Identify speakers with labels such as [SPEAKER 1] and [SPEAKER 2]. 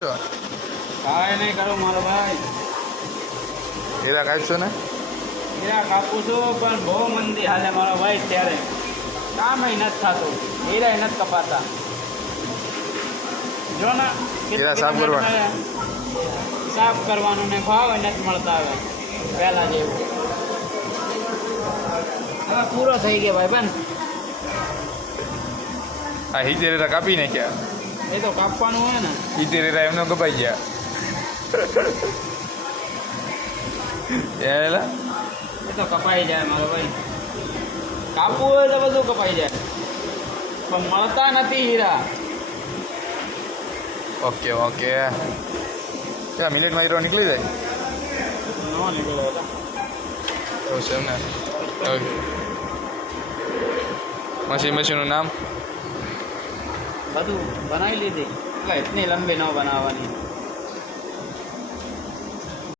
[SPEAKER 1] કાંઈ નહીં કરું મારો ભાઈ
[SPEAKER 2] હીરા કાઢશો ને
[SPEAKER 1] હીરા કાપું છું પણ બહુ મંદી હાલે મારો ભાઈ ત્યારે કામ નથી થતું હીરા નથી કપાતા જો ને કેટલા
[SPEAKER 2] હીરા સાફ કરવા.
[SPEAKER 1] બધા સાફ કરવાનું ને ભાવ નથી મળતા હવે પહેલા જેવું હવે પૂરો થઈ ગયો ભાઈ બંધ
[SPEAKER 2] આ હિતેર હીરા કાપી નાખ્યા
[SPEAKER 1] એ તો કાપવાનું હોય ને.
[SPEAKER 2] હિતેર હીરા એમને કપાઈ ગયા.
[SPEAKER 1] એ તો કપાઈ જાય મારો ભાઈ. કાપવું હોય તો બધું કપાઈ જાય. પણ મળતા નથી હીરા.
[SPEAKER 2] Okay okay. ત્યાં મિનિટમાં હીરો નીકળી જાય?
[SPEAKER 1] નો નીકળ્યો હતો
[SPEAKER 2] એવું છે એમને? મશીન મશીનનું નામ?
[SPEAKER 1] બધું બનાવી લીધી. એટલે લંબી ન બનાવવાની.